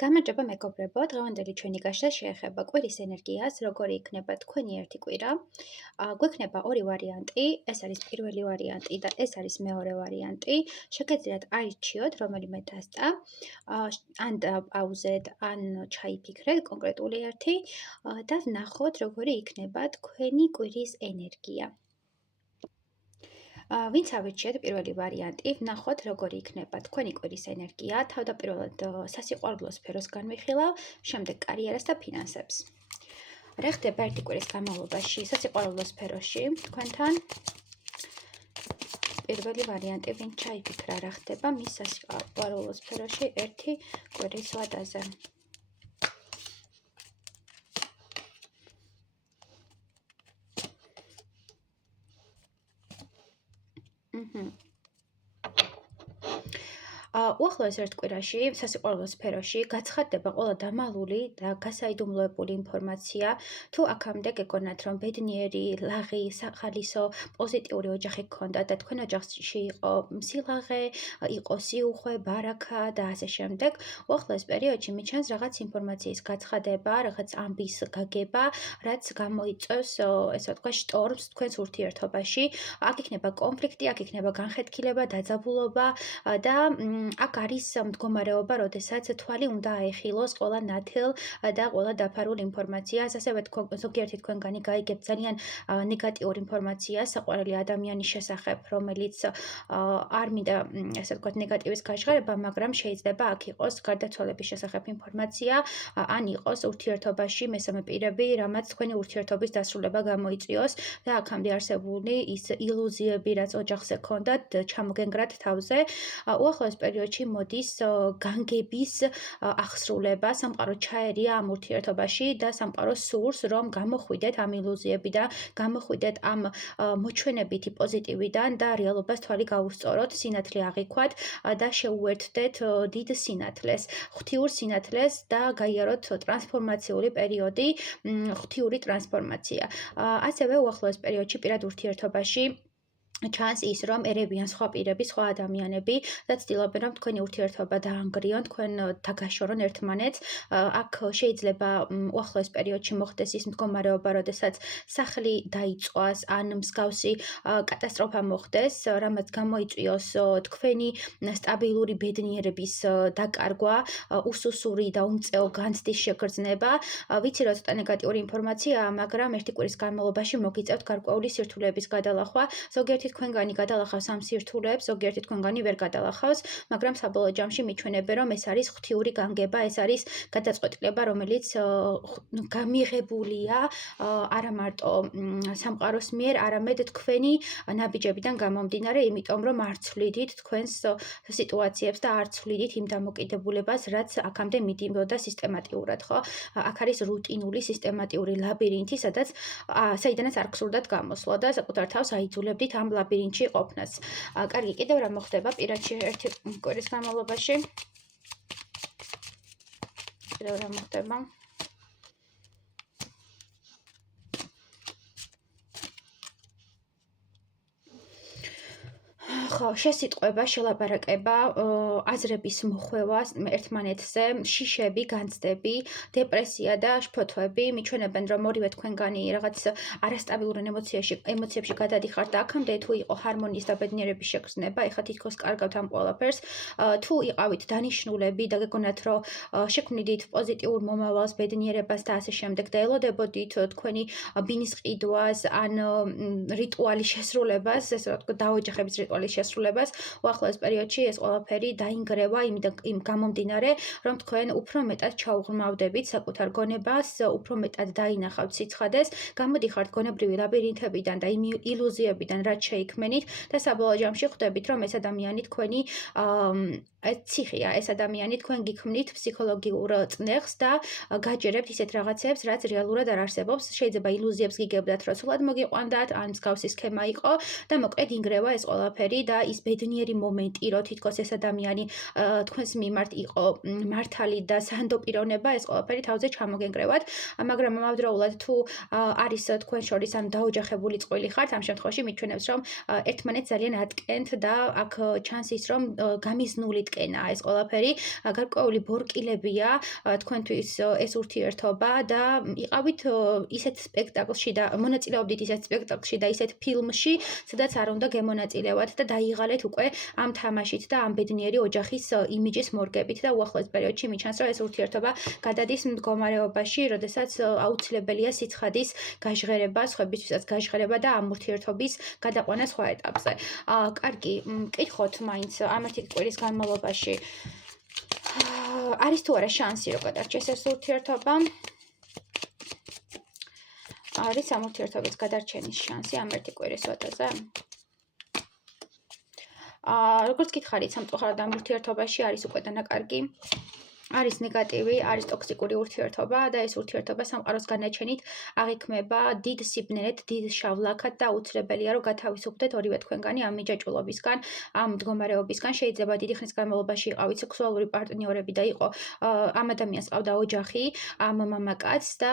გამარჯობა მეგობრებო, დღევანდელი ჩვენი გაშლა შეეხება კვირის ენერგიას, როგორი იქნება თქვენი ერთი კვირა. გვექნება ორი ვარიანტი, ეს არის პირველი ვარიანტი და ეს არის მეორე ვარიანტი. შეგიძლიათ აირჩიოთ რომელიმე დასტა, ან დააპაუზეთ, ან ჩაიფიქრეთ კონკრეტული ერთი და ვნახოთ როგორი იქნება თქვენი კვირის ენერგია. ვინც ავირჩიეთ პირველი ვარიანტი, ვნახოთ როგორი იქნება თქვენი კვირის ენერგია, თავდაპირველად სასიყვარულო სფეროს განვიხილავ, შემდეგ კარიერას და ფინანსებს. რა ხდება ერთი კვირის განმავლობაში სასიყვარულო სფეროში თქვენთან? პირველი ვარიანტი, ვინც ჩაიფიქრა, რა ხდება მის სასიყვარულო სფეროში ერთი კვირის ვადაზე. უახლოეს ერთ კვირაში სასიყვარულო სფეროში გაცხადდება ყველა დამალული და გასაიდუმლოებული ინფორმაცია. თუ აქამდე გეგონათ, რომ ბედნიერი, ლაღი, სახალისო, პოზიტიური ოჯახი გქონდათ და თქვენ ოჯახში იყო სილაღე, იყო სიუხვე, ბარაქა და ასე შემდეგ, უახლოეს პერიოდში მიჩანს რაღაც ინფორმაციის გაცხადება, რაღაც ამბის გაგება, რაც გამოიწვევს, ესე ვთქვათ, შტორმს თქვენს ურთიერთობაში. აქ იქნება კონფლიქტი, აქ იქნება განხეთქილება, დაძაბულობა და აქ არის მდგომარეობა, როდესაც თვალი უნდა აეხილოს ყველა ნათელ და ყველა დაფარულ ინფორმაციას, ასევე ზოგიერთი თქვენგანი გაიგებთ ძალიან ნეგატიურ ინფორმაციას საყვარელი ადამიანის შესახებ, რომელიც არ მინდა, ესე ვთქვათ, ნეგატივის გაჟღერება, მაგრამ შეიძლება აქ იყოს გარდაცვალების შესახებ ინფორმაცია, ან იყოს ურთიერთობაში მესამე პირები, რამაც თქვენი ურთიერთობის დასრულება გამოიწვიოს და აქამდე არსებული ის ილუზიები, რაც ოჯახზე გქონდათ, ჩამოგენგრათ თავზე. უახლოეს პერიოდში მოდის განგების აღსრულება, სამყარო ჩაერია ამ ურთიერთობაში და სამყარო სურს, რომ გამოხვიდეთ ამ ილუზიებიდან, გამოხვიდეთ ამ მოჩვენებითი პოზიტივიდან და რეალობას თვალი გაუსწოროთ, სინათლე აღიქვათ და შეუერთდეთ დიდ სინათლეს, ღვთიურ სინათლეს და გაიაროთ ტრანსფორმაციული პერიოდი, ღვთიური ტრანსფორმაცია. ასევე უახლოეს პერიოდში პირად ურთიერთობაში ჩანს ის, რომ ერევიან სხვა პირები, სხვა ადამიანები და ცდილობენ, რომ თქვენი ურთიერთობა დაანგრიონ, თქვენ დაგაშორონ ერთმანეთს. აქ შეიძლება უახლოეს პერიოდში მოხდეს ის მდგომარეობა, როდესაც სახლი დაიწვას, ან მსგავსი კატასტროფა მოხდეს, რამაც გამოიწვიოს თქვენი სტაბილური ბედნიერების დაკარგვა, უსუსური და უმწეო განცდის შეგრძნება. ვიცი, რომ ცოტა ნეგატიური ინფორმაციაა, მაგრამ ერთი კვირის განმავლობაში მოგიწევთ გარკვეული სირთულეების გადალახვა. ზოგიერთი თქვენგანი გადალახავს ამ სირთულეებს, ზოგიერთი თქვენგანი ვერ გადალახავს, მაგრამ საბოლოო ჯამში მიჩვენებენ, რომ ეს არის ღვთიური განგება, ეს არის გადაწყვეტილება, რომელიც გამიღებულია არა მარტო სამყაროს მიერ, არამედ თქვენი ნაბიჯებიდან გამომდინარე, იმიტომ რომ არ ცვლიდით თქვენს სიტუაციებს და არ ცვლიდით იმ დამოკიდებულებას, რაც აქამდე მიდიოდა სისტემატიურად, ხო? აქ არის რუტინული, სისტემატიური ლაბირინთი, საიდანაც არ გსურდათ გამოსვლა და საკუთარ თავს აიძულებდით ამ ლაბირინთში ყოფნას. კარგი, კიდევ რა მოხდება პირადში ერთი კვირის განმავლობაში? კიდევ რა მოხდება? ხო, შესიტყვება, შელაპარაკება, აზრების მოხვევა ერთმანეთზე, შიშები, განცდები, დეპრესია და შფოთვები მიჩვენებენ, რომ ორივე თქვენგანი რაღაც არასტაბილურ ემოციებში გადადიხართ და აქამდე თუ იყო ჰარმონიის და ბედნიერების შეგრძნება, ეხლა თითქოს კარგავთ ამ ყველაფერს. თუ იყავით დანიშნულები და გეგონათ, რომ შექმნიდით პოზიტიურ მომავალს, ბედნიერებას და ასე შემდეგ და ელოდებოდით თქვენი ბინის ყიდვას, ან რიტუალის შესრულებას, ესე ვთქვათ, დაოჯახების რიტუალის შესრულებას, უახლოეს პერიოდში ეს ყველაფერი დაინგრევა იმ გამომდინარე, რომ თქვენ უფრო მეტად ჩაუღრმავდებით საკუთარ გონებას, უფრო მეტად დაინახავთ სიცხადეს, გამოდიხართ გონებრივი ლაბირინთებიდან და იმ ილუზიებიდან, რაც შეიქმენით და საბოლოო ჯამში ხვდებით, რომ ეს ადამიანი თქვენი ციხეა, ეს ადამიანი თქვენ გიქმნით ფსიქოლოგიურ წნეხს და გაჯერებთ ისეთ რაღაცებს, რაც რეალურად არ არსებობს. შეიძლება ილუზიებს გიგებდათ, რომ სულად მოგიყვანდათ, ან მსგავსი სქემა იყო და მოკლედ ინგრევა ეს ყველაფერი და ის ბედნიერი მომენტი, რომ თითქოს ეს ადამიანი თქვენს მიმართ იყო მართალი და სანდო პიროვნება, ეს ყველაფერი თავზე ჩამოგენგრევათ, მაგრამ ამავდროულად თუ არის თქვენ შორის ამ დაოჯახებული წყვილი ხართ, ამ შემთხვევაში მიჩვენებს, რომ ერთმანეთს ძალიან ატკენთ და აქ ჩანს ის, რომ გამიზნული ტკენაა ეს ყველაფერი, გარკვეული ბორკილებია თქვენთვის ეს ურთიერთობა და იყავით ისეთ სპექტაკლში და მონაწილეობდით ისეთ სპექტაკლში და ისეთ ფილმში, სადაც არ უნდა გემონაწილეოთ და დაიღალეთ უკვე ამ თამაშით და ამ ბედნიერი ოჯახის იმიჯის მორგებით და უახლოეს პერიოდში მიჩანს, რომ ეს ურთიერთობა გადადის მდგომარეობაში, როდესაც აუცილებელია სიცხადის გაჟღერება, სხვებისთვისაც გაჟღერება და ამ ურთიერთობის გადაყვანა სხვა ეტაპზე. კარგი, მკითხოთ მაინც ამ 1 კვირის განმავლობაში არის თუ არა შანსი, რომ გადარჩეს ეს ურთიერთობა? არის ამ ურთიერთობის გადარჩენის შანსი ამ 1 კვირის ვადაზე? როგორც გითხარით, სამწუხაროდ ამ ურთიერთობაში არის უკვე დანაკარგი. არის ნეგატივი, არის ტოქსიკური ურთიერთობა და ეს ურთიერთობა სამყაროს განაჩენით აღიქმება დიდ სიბნელეთ, დიდ შავლაქად და აუცილებელია, რომ გათავისუფლდეთ ორივე თქვენგანი ამ მიჯაჭვულობისგან, ამ მდგომარეობისგან. შეიძლება დიდი ხნის განმავლობაში იყავით სექსუალური პარტნიორები და იყო ამ ადამიანს ყავდა ოჯახი, ამ მამაკაცს და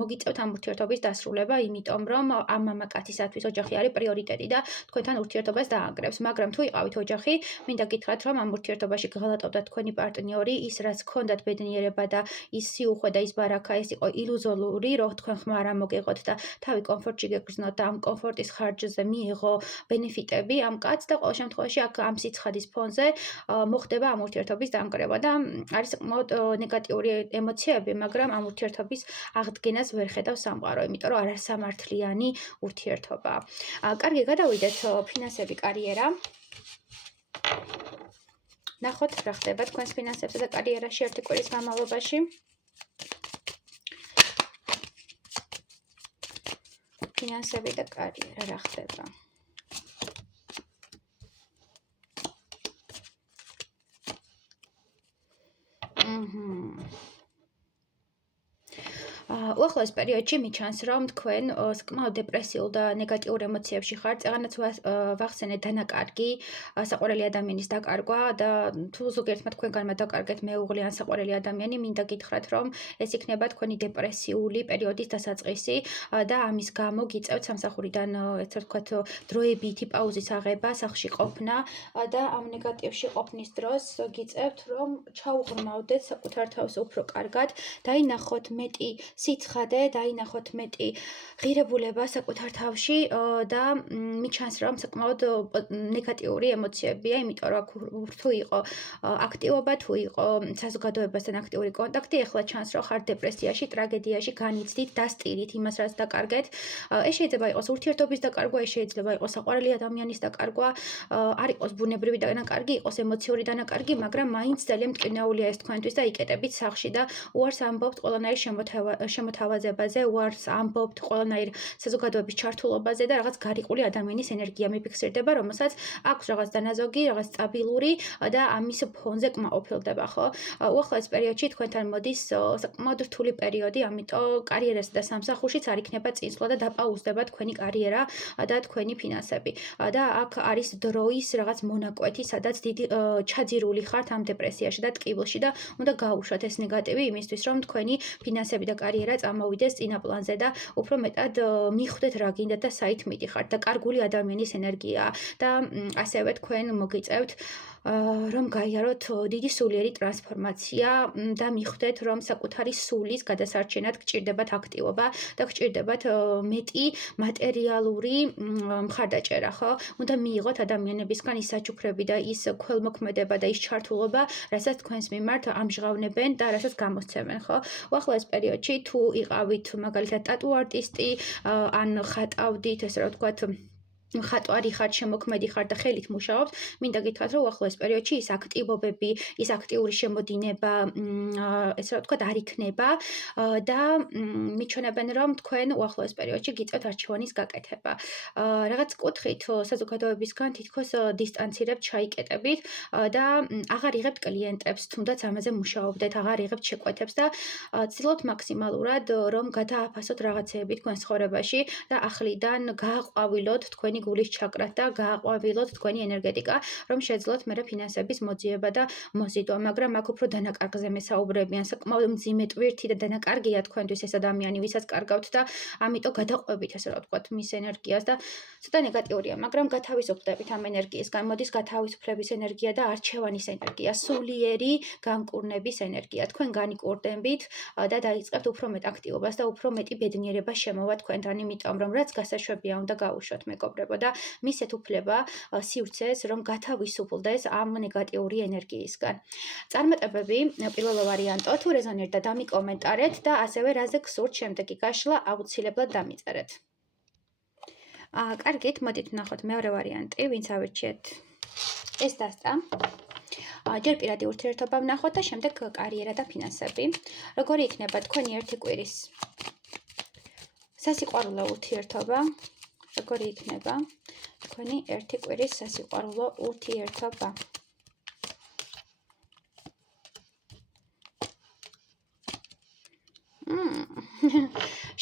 მოგიწევთ ამ ურთიერთობის დასრულება, იმიტომ რომ ამ მამაკაცისათვის ოჯახი არის პრიორიტეტი და თქვენთან ურთიერთობას დაანგრევს. მაგრამ თუ იყავით ოჯახი, მინდა გითხრათ, რომ ამ ურთიერთობაში გღალატობდა თქვენი პარტნიორი, ის რაც გქონდათ ბედნიერება და ის სიუხვე და ის ბარაქა, ეს იყო ილუზორული, რომ თქვენ ხმა არ ამოგეღოთ და თავი კომფორტში გეგრძნოთ და ამ კომფორტის ხარჯზე მიიღო ბენეფიტები ამ კაცს და ყოველ შემთხვევაში აქ ამ სიცხადის ფონზე მოხდება ამ ურთიერთობის დანგრევა და არის საკმაოდ ნეგატიური ემოციები, მაგრამ ამ ურთიერთობის აღდგენას ვერ ხედავს სამყარო, იმიტომ რომ არასამართლიანი ურთიერთობაა. კარგი, გადავიდეთ ფინანსები, კარიერა. ნახოთ რა ხდება თქვენს ფინანსებსა და კარიერაში 1 კვირის განმავლობაში. ფინანსები და კარიერა რა ხდება? უახლოეს პერიოდში მიჩანს, რომ თქვენ საკმაოდ დეპრესიულ და ნეგატიურ ემოციებში ხართ. წეგანაც ვახსენეთ დანაკარგი, საყვარელი ადამიანის დაკარგვა და თუ ზოგიერთმა თქვენგანმა დაკარგეთ მეუღლე ან საყვარელი ადამიანი, მინდა გითხრათ, რომ ეს იქნება თქვენი დეპრესიული პერიოდის დასაწყისი და ამის გამო გიწევთ სამსახურიდან ესე ვთქვათ დროებითი პაუზის აღება, სახლში ყოფნა და ამ ნეგატივში ყოფნის დროს გიწევთ, რომ ჩაუღრმავდეთ საკუთარ თავს უფრო კარგად, დაინახოთ მეტი სიცხადე, დაინახოთ მეტი ღირებულება საკუთარ თავში და მიჩანს, რომ საკმაოდ ნეგატიური ემოციებია, იმიტომ რომ თუ იყო აქტივობა, თუ იყო საზოგადოებასთან აქტიური კონტაქტი, ეხლა ჩანს, რომ ხართ დეპრესიაში, ტრაგედიაში, განიცდით, დასტირით იმას, რაც დაკარგეთ. ეს შეიძლება იყოს ურთიერთობის დაკარგვა, ეს შეიძლება იყოს საყვარელი ადამიანის დაკარგვა, არ იყოს ბუნებრივი დანაკარგი, იყოს ემოციური დანაკარგი, მაგრამ მაინც ძალიან მტკივნეულია ეს თქვენთვის და იკეტებით სახლში და უარს ამბობთ ყველანაირ შემოთავაზებაზე, უარს ამბობთ ყველანაირ საზოგადოების ჩართულობაზე და რაღაც გარიყული ადამიანის ენერგია მიფიქსირდება, რომელსაც აქვს რაღაც დანაზოგი, რაღაც სტაბილური და ამის ფონზე კმაყოფილდება, ხო? უახლოეს პერიოდში თქვენთან მოდის საკმაოდ რთული პერიოდი, ამიტომ კარიერასა და სამსახურშიც არ იქნება წინსვლა და დაპაუზდება თქვენი კარიერა და თქვენი ფინანსები. და აქ არის დროის რაღაც მონაკვეთი, სადაც დიდი ჩაძირული ხართ ამ დეპრესიაში და ტკივილში და უნდა გაუშვათ ეს ნეგატივი იმისთვის, რომ თქვენი ფინანსები და კარიერა წამოვიდეს წინა პლანზე და უფრო მეტად მიხვდეთ რა გინდათ და საით მიდიხართ და კარგული ადამიანის ენერგიაა და ასევე თქვენ მოგიწევთ რომ გაიაროთ დიდი სულიერი ტრანსფორმაცია და მიხვდეთ, რომ საკუთარი სულის გადასარჩენად გჭირდებათ აქტივობა და გჭირდებათ მეტი მატერიალური მხარდაჭერა, ხო? უნდა მიიღოთ ადამიანებისგან ის საჩუქრები და ის ქველმოქმედება და ის ჩართულობა, რასაც თქვენს მიმართ ამჟღავნებენ და რასაც გამოსცემენ, ხო? უახლოეს პერიოდში თუ იყავით მაგალითად ტატუ არტისტი ან ხატავდით, ესე რომ ვთქვათ, ხატვარი ხართ, შემოქმედი ხართ და ხელით მუშაობთ, მინდა გითხრათ, რომ უახლოეს პერიოდში ის აქტივობები, ის აქტიური შემოდინება, ესე რომ ვთქვათ, არ იქნება და მიჩვენებენ, რომ თქვენ უახლოეს პერიოდში გიწევთ არჩევანის გაკეთება. რაღაც კუთხით საზოგადოებისგან თითქოს დისტანცირებთ, ჩაიკეტებით და აღარ იღებთ კლიენტებს, თუნდაც ამაზე მუშაობდეთ, აღარ იღებთ შეკვეთებს და ცდილობთ მაქსიმალურად, რომ გადააფასოთ რაღაცეები თქვენ ცხოვრებაში და ახლიდან გააყვავილოთ თქვენი გულის ჩაკრათ და გააყვავილოთ თქვენი ენერგეტიკა, რომ შეძლოთ მერე ფინანსების მოძიება და მოზიდვა, მაგრამ აქ უფრო დანაკარგზე მესაუბრებიან, საკმაოდ მძიმე ტვირთი და დანაკარგია თქვენთვის ეს ადამიანი, ვისაც კარგავთ და ამიტომ გადაყვებით, ასე რა ვთქვათ, მის ენერგიას და ცოტა ნეგატიურია, მაგრამ გათავისუფლდებით ამ ენერგიისგან, მოდის გათავისუფლების ენერგია და არჩევანის ენერგია, სულიერი განკურნების ენერგია. თქვენ განიკურნებით და დაიწყებთ უფრო მეტ აქტივობას და უფრო მეტი ბედნიერება შემოვა თქვენთან, იმიტომ რომ რაც გასაშვებია უნდა გაუშვათ მეგობრებო და მისცეთ უფლება სივრცეს, რომ გათავისუფლდეს ამ ნეგატიური ენერგიისგან. წარმატებები პირველ ვარიანტო, თუ რეზონირდა დამიკომენტარეთ და ასევე რაზე გსურთ შემდეგი გაშლა აუცილებლად დამიწერეთ. კარგით, მოდით ვნახოთ მეორე ვარიანტი, ვინც ავირჩიეთ. ეს დასწა. ჯერ პირადი ურთიერთობა ვნახოთ და შემდეგ კარიერა და ფინანსები. როგორი იქნება თქვენი ერთი კვირის სასიყვარულო ურთიერთობა? როგორი იქნება თქვენი ერთი კვირის სასიყვარულო ურთიერთობა?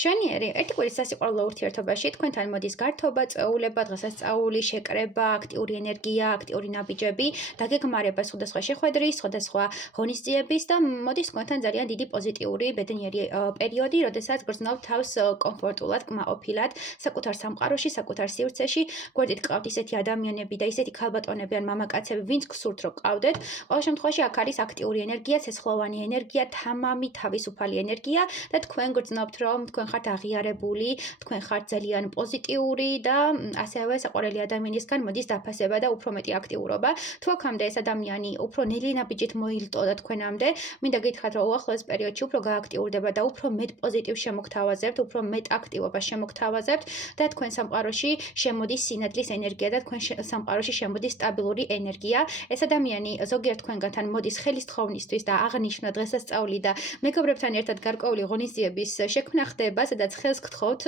შვენიერი, ერთი კვირის სასიყვარულო ურთიერთობაში თქვენთან მოდის გართობა, წვეულება, დღესასწაული, შეკრება, აქტიური ენერგია, აქტიური ნაბიჯები, დაგეგმარება სხვადასხვა შეხვედრის, სხვადასხვა ღონისძიების და მოდის თქვენთან ძალიან დიდი პოზიტიური, ბედნიერი პერიოდი, როდესაც გრძნობთ თავს კომფორტულად, კმაყოფილად, საკუთარ სამყაროში, საკუთარ სივრცეში, გვერდით გყავთ ისეთი ადამიანები და ისეთი ქალბატონები ან მამაკაცები, ვინც გსურთ რომ გყავდეთ. ყოველ შემთხვევაში აქ არის აქტიური ენერგია, ცეცხლოვანი ენერგია, თამამი, თავისუფალი ენერგია და თქვენ გრძნობთ რომ თქვენ ხართ აღიარებული, თქვენ ხართ ძალიან პოზიტიური და ასევე საყვარელი ადამიანისგან მოდის დაფასება და უფრო მეტი აქტიურობა. თუ აქამდე ეს ადამიანი უფრო ნელი ნაბიჯით მოილტოდა თქვენამდე, მინდა გითხრათ რომ უახლოეს პერიოდში უფრო გააქტიურდება და უფრო მეტ პოზიტივს შემოგთავაზებთ, უფრო მეტ აქტივობას შემოგთავაზებთ და თქვენ სამყაროში შემოდის სინათლის ენერგია და თქვენ სამყაროში შემოდის სტაბილური ენერგია. ეს ადამიანი ზოგიერთ თქვენგანთან მოდის ხელისთხოვნისთვის და აღნიშვნა დღესასწაული და მეგობრებთან ერთად გარკვეული ღონისძიების შექმნა ხდება, სადაც ხელს გთხოვთ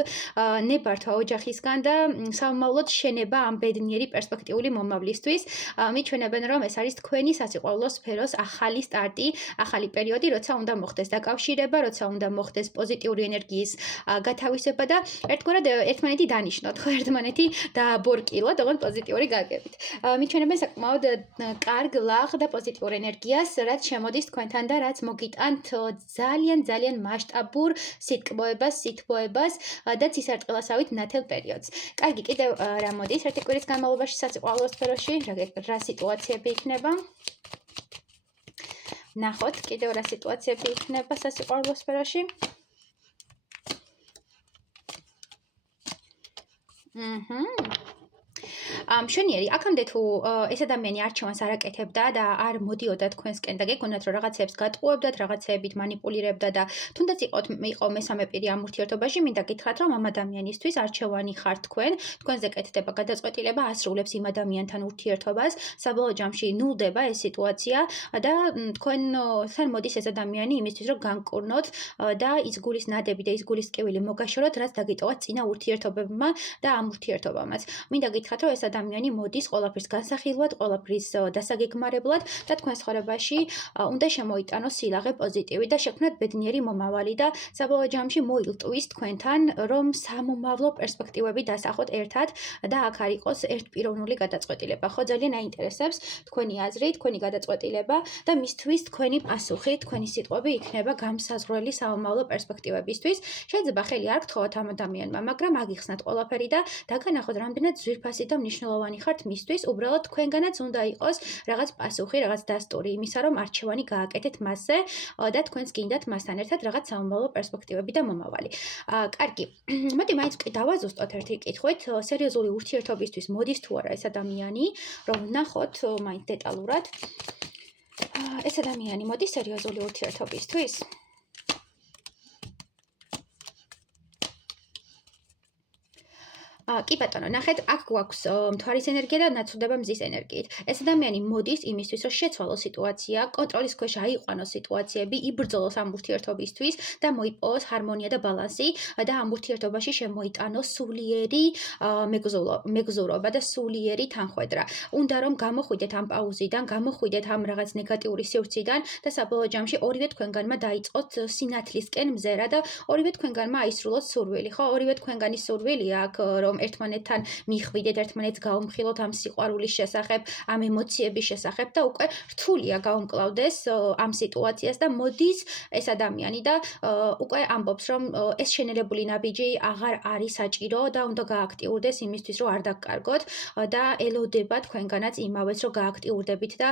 ნებართვა ოჯახისგან და სამომავლოდ შენება ამ ბედნიერი პერსპექტიული მომავლისთვის. მიჩვენებენ რომ ეს არის თქვენი სასიყვარულო სფეროს ახალი სტარტი, ახალი პერიოდი, როცა უნდა მოხდეს დაკავშირება, როცა უნდა მოხდეს პოზიტიური ენერგიის გათავისება და ერთგვარად ერთმანეთი დანიშნოთ, ხო, ერთმანეთი დააბორკილოთ, ოღონდ პოზიტიური გაგებით. მიჩვენებენ საკმაოდ კარგ, ლაღ და პოზიტიურ ენერგიას, რაც შემოდის თქვენთან და რაც მოგიტანთ ძალიან მასშტაბურ სიტკბოებას, სითბოებას და ცისარტყილასავით ნათელ პერიოდს. კარგი, კიდევ რა მოდის ერთი კვირის განმავლობაში სასიყვარულო სფეროში, რა სიტუაციები იქნება? ნახოთ, კიდევ რა სიტუაციები იქნება სასიყვარულო სფეროში? შვენიერი, აქამდე თუ ეს ადამიანი არჩევანს არ აკეთებდა და არ მოდიოდა თქვენსკენ და გეკონათ რომ რაღაცებს გატყუებდათ, რაღაცეებით манипуლირებდა და თუნდაც იყო მესამე პირი ამ ურთიერთობაში, მინდა გითხრათ რომ ამ ადამიანისთვის არჩევანი ხართ თქვენ, თქვენზე კეთდება გადაწყვეტილება, ასრულებს იმ ადამიანთან ურთიერთობას, საბოლოო ჯამში ნულდება ეს სიტუაცია და თქვენთან მოდის ეს ადამიანი იმისთვის რომ განკურნოთ და ის გულის ნადები და ის გულის ტკივილი მოგაშოროთ, რაც დაგიტოვათ წინა ურთიერთობებმა და ამ ურთიერთობამაც. მინდა გითხრათ რომ ეს ადამიანი მოდის ყველაფრის განსახილვად, ყველაფრის დასაგეგმარებლად და თქვენ ცხოვრებაში უნდა შემოიტანოს სილაღე, პოზიტივი და შექმნათ ბედნიერი მომავალი და საბოლოო ჯამში მოილტვის თქვენთან, რომ სამომავლო პერსპექტივები დასახოთ ერთად და აქ არ იყოს ერთპიროვნული გადაწყვეტილება. ხო, ძალიან აინტერესებს თქვენი აზრი, თქვენი გადაწყვეტილება და მისთვის თქვენი პასუხი, თქვენი სიტყვები იქნება გამსაზღვრელი სამომავლო პერსპექტივებისთვის. შეიძლება ხელი არ გთხოვოთ ამ ადამიანმა, მაგრამ აგიხსნათ ყველაფერი და დაგანახოთ რამდენად ძვირფასი და მნიშვნელოვანი ხართ მისთვის, უბრალოდ თქვენგანაც უნდა იყოს რაღაც პასუხი, რაღაც დასტური იმისა, რომ არჩევანი გააკეთეთ მასზე და თქვენს გინდათ მასთან ერთად რაღაც სამომავლო პერსპექტივები და მომავალი. კარგი, მოდი მაინც კი დავაზუსტოთ ერთი კითხვით, სერიოზული ურთიერთობისთვის მოდის თუ არა ეს ადამიანი, რომ ვნახოთ მაინც დეტალურად. ეს ადამიანი მოდის სერიოზული ურთიერთობისთვის? კი ბატონო, ნახეთ, აქ გვაქვს მთვარის ენერგია და ნაცვლდება მზის ენერგიით. ეს ადამიანი მოდის იმისთვის, რომ შეცვალოს სიტუაცია, კონტროლის ქვეშ აიყვანოს სიტუაციები, იბრძოლოს ამ ურთიერთობისთვის და მოიპოვოს ჰარმონია და ბალანსი და ამ ურთიერთობაში შემოიტანოს სულიერი მეგზურობა და სულიერი თანხვედრა. უნდა რომ გამოხვიდეთ ამ პაუზიდან, გამოხვიდეთ ამ რაღაც ნეგატიური სივრციდან და საბოლოო ჯამში ორივე თქვენგანმა დაიწყოთ სინათლისკენ მზერა და ორივე თქვენგანმა აისრულოთ სურვილი. ხო, ორივე თქვენგანის სურვილია აქ რომ რომ ერთმანეთთან მიხვიდეთ, ერთმანეთს გაუმხილოთ ამ სიყვარულის შესახებ, ამ ემოციების შესახებ და უკვე რთულია გაუმკლავდეს ამ სიტუაციას და მოდის ეს ადამიანი და უკვე ამბობს, რომ ეს შენელებული ნაბიჯი აღარ არის საჭირო და უნდა გააქტიურდეს იმისთვის, რომ არ დაგკარგოთ და ელოდება თქვენგანაც იმავეც, რომ გააქტიურდებით და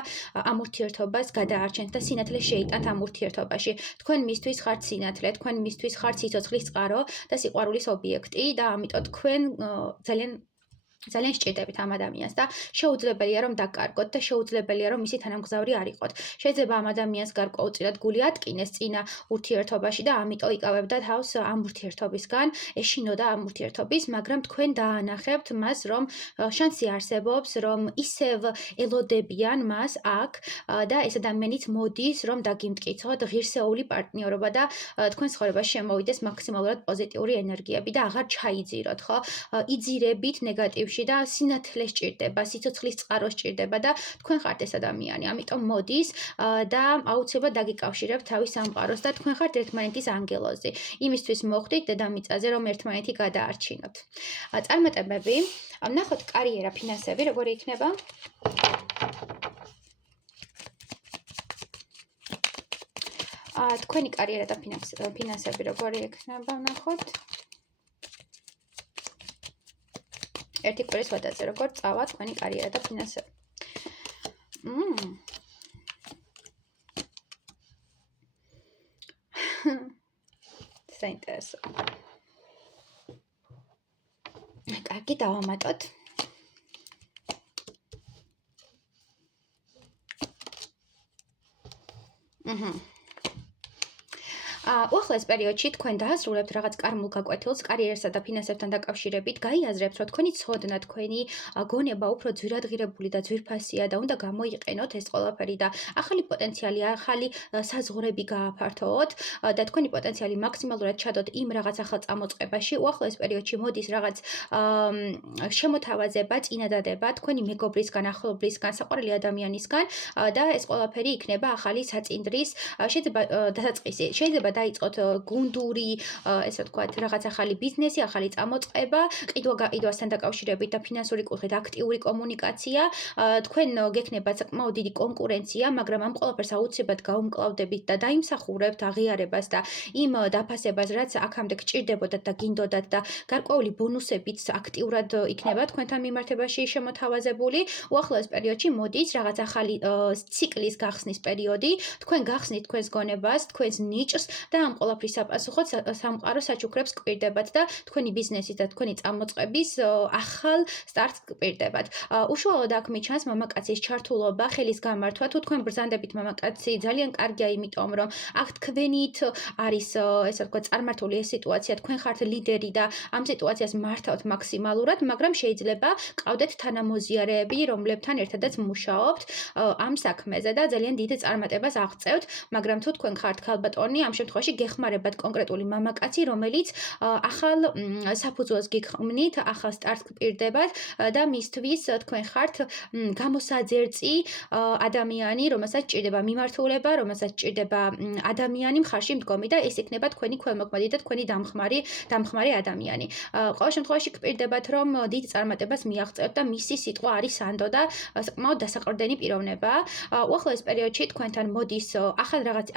ამ ურთიერთობას გადაარჩენთ და სინათლე შეიტანთ ამ ურთიერთობაში. თქვენ მისთვის ხართ სინათლე, თქვენ მისთვის ხართ სიცოცხლის წყარო და სიყვარულის ობიექტი და ამიტომ თქვენ ძალიან სჭირდებით ამ ადამიანს და შეუძლებელია რომ დაკარგოთ და შეუძლებელია რომ მისი თანამგზავრი არ იყოთ. შეიძლება ამ ადამიანს გარკვეულწილად გული ატკინეს წინა ურთიერთობაში და ამიტომ იკავებდა თავს ამ ურთიერთობისგან, ეშინოდა ამ ურთიერთობის, მაგრამ თქვენ დაანახებთ მას, რომ შანსი არსებობს, რომ ისევ ელოდებიან მას აქ და ეს ადამიანიც მოდის, რომ დაგიმტკიცოთ ღირსეული პარტნიორობა და თქვენ ცხოვრებაში შემოვიდეს მაქსიმალურად პოზიტიური ენერგიები და აღარ ჩაიძიროთ, ხო? იძირებით ნეგატივ და სინათლე სჭირდება, სიცოცხლის წყარო სჭირდება და თქვენ ხართ ეს ადამიანი. ამიტომ მოდის და აუცილებლად დაგიკავშირებთ თავის სამყაროს და თქვენ ხართ ერთმანეთის ანგელოზი. იმისთვის მოხვდით დედამიწაზე, რომ ერთმანეთი გადაარჩინოთ. წარმატებები, ნახოთ კარიერა, ფინანსები როგორი იქნება? თქვენი კარიერა და ფინანსები როგორი იქნება, ნახოთ. ერთი კვირის ვადაზე როგორ წავა თქვენი კარიერა და ფინანსები. საინტერესო. კარგი, დავამატოთ. უახლოეს პერიოდში თქვენ დაასრულებთ რაღაც კარმულ გაკვეთილს კარიერასა და ფინანსებთან დაკავშირებით, გაიაზრებთ, რომ თქვენი ცოდნა, თქვენი გონება უფრო ძვირადღირებული და ძვირფასია და უნდა გამოიყენოთ ეს ყველაფერი და ახალი პოტენციალი, ახალი საზღვრები გააფართოოთ და თქვენი პოტენციალი მაქსიმალურად ჩადოთ იმ რაღაც ახალ წამოწყებაში. უახლოეს პერიოდში მოდის რაღაც შემოთავაზება, წინადადება თქვენი მეგობრისგან, ახლობლისგან, საყვარელი ადამიანისგან და ეს ყველაფერი იქნება ახალი საწინდრის, შეიძლება დასაწყისი, შეიძლება დაიწყოთ გუნდური, ესე ვთქვათ, რაღაც ახალი ბიზნესი, ახალი წამოწყება, ყიდვა-გაყიდვასთან დაკავშირებით და ფინანსური კუთხით აქტიური კომუნიკაცია. თქვენ გექნებათ საკმაოდ დიდი კონკურენცია, მაგრამ ამ ყველაფერს აუცილებლად გაუმკლავდებით და დაიმსახურებთ აღიარებას და იმ დაფასებას, რაც აქამდე გჭირდებოდათ და გინდოდათ და გარკვეული ბონუსებიც აქტიურად იქნება თქვენთან მიმართებაში შემოთავაზებული. უახლოეს პერიოდში მოდის რაღაც ახალი ციკლის გახსნის პერიოდი. თქვენ გახსნით თქვენს გონებას, თქვენს ნიჭს და ამ ყველაფრის საპასუხოდ სამყარო საჩუქრებს კვირდებათ და თქვენი ბიზნესის და თქვენი წამოწყების ახალ სტარტს კვირდებათ. უშუალოდ აქ მიჩანს მამაკაცის ჩართულობა, ხელის გამართვა. თუ თქვენ ბრძანდებით მამაკაცი, ძალიან კარგია, იმიტომ რომ აქ თქვენით არის, ესე ვთქვათ, წარმართული ეს სიტუაცია, თქვენ ხართ ლიდერი და ამ სიტუაციას მართავთ მაქსიმალურად, მაგრამ შეიძლება ყავდეთ თანამოზიარეები, რომლებთან ერთადაც მუშაობთ ამ საქმეზე და ძალიან დიდ წარმატებას აღწევთ, მაგრამ თუ თქვენ ხართ ქალბატონი, ამ შემთხვევაში გეხმარებათ კონკრეტული მამაკაცი, რომელიც ახალ საფუძველს გიხმნით, ახალ სტარტს გპირდებათ და მისთვის თქვენ ხართ გამოსაძერწი ადამიანი, რომელსაც ჭირდება მიმართულება, რომელსაც ჭირდება ადამიანი მხარში მდგომი და ეს იქნება თქვენი ქველმოქმედი და თქვენი დამხმარე ადამიანი. ყოველ შემთხვევაში გპირდებათ, რომ დიდ წარმატებას მიაღწევთ და მისი სიტყვა არის სანდო და საკმაოდ დასაყრდენი პიროვნება. უახლოეს პერიოდში თქვენთან მოდის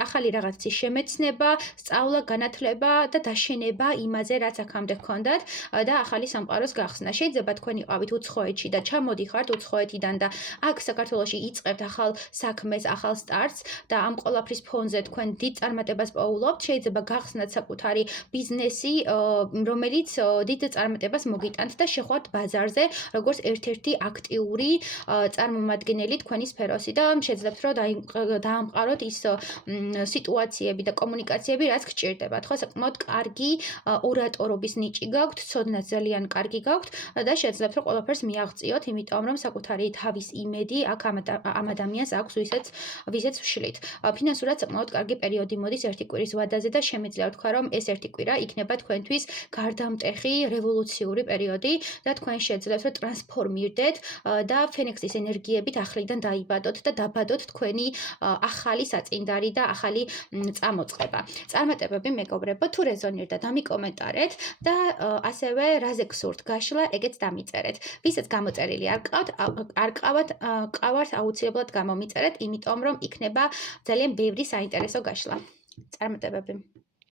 ახალი რაღაცის შემეცნება, სწავლა, განათლება და დაშენება იმაზე, რაც აქამდე გქონდათ და ახალი სამყაროს გახსნა. შეიძლება თქვენ იყავით უცხოეთში და ჩამოდიხართ უცხოეთიდან და აქ საქართველოში იწყებთ ახალ საქმეს, ახალ სტარტს და ამ ყველაფრის ფონზე თქვენ დიდ წარმატებას პოულობთ. შეიძლება გახსნათ საკუთარი ბიზნესი, რომელიც დიდ წარმატებას მოგიტანთ და შეხვართ ბაზარზე, როგორც ერთ-ერთი აქტიური წარმომადგენელი თქვენი სფეროსი და შეძლებთ, რომ დაამყაროთ ის სიტუაციები და კომუნიკაციები, რაც გჭირდებათ. ხო, საკმაოდ კარგი ორატორობის ნიჭი გაქვთ, ცოდნა ძალიან კარგი გაქვთ და შეძლებთ, რომ ყველაფერს მიაღწიოთ, იმიტომ რომ საკუთარი თავის იმედი აქ ამ ადამიანს აქვს, ვისაც ვშლით. ფინანსურად საკმაოდ კარგი პერიოდი მოდის ერთი კვირის ვადაზე და შემიძლია ვთქვა, რომ ეს ერთი კვირა იქნება თქვენთვის გარდამტეხი რევოლუციური პერიოდი და თქვენ შეძლებთ, რომ ტრანსფორმირდეთ და ფენიქსის ენერგიებით ახლიდან დაიბადოთ და დაბადოთ თქვენი ახალი საწინდარი და ახალი წამოწყება. წარმატებები მეგობრებო, თუ რეზონირდა დამიკომენტარეთ და ასევე რაზე გსურთ გაშლა, ეგეც დამიწერეთ. ვისაც გამოწერილი არ ყავართ, აუცილებლად გამომიწერეთ, იმიტომ რომ იქნება ძალიან ბევრი საინტერესო გაშლა. წარმატებები.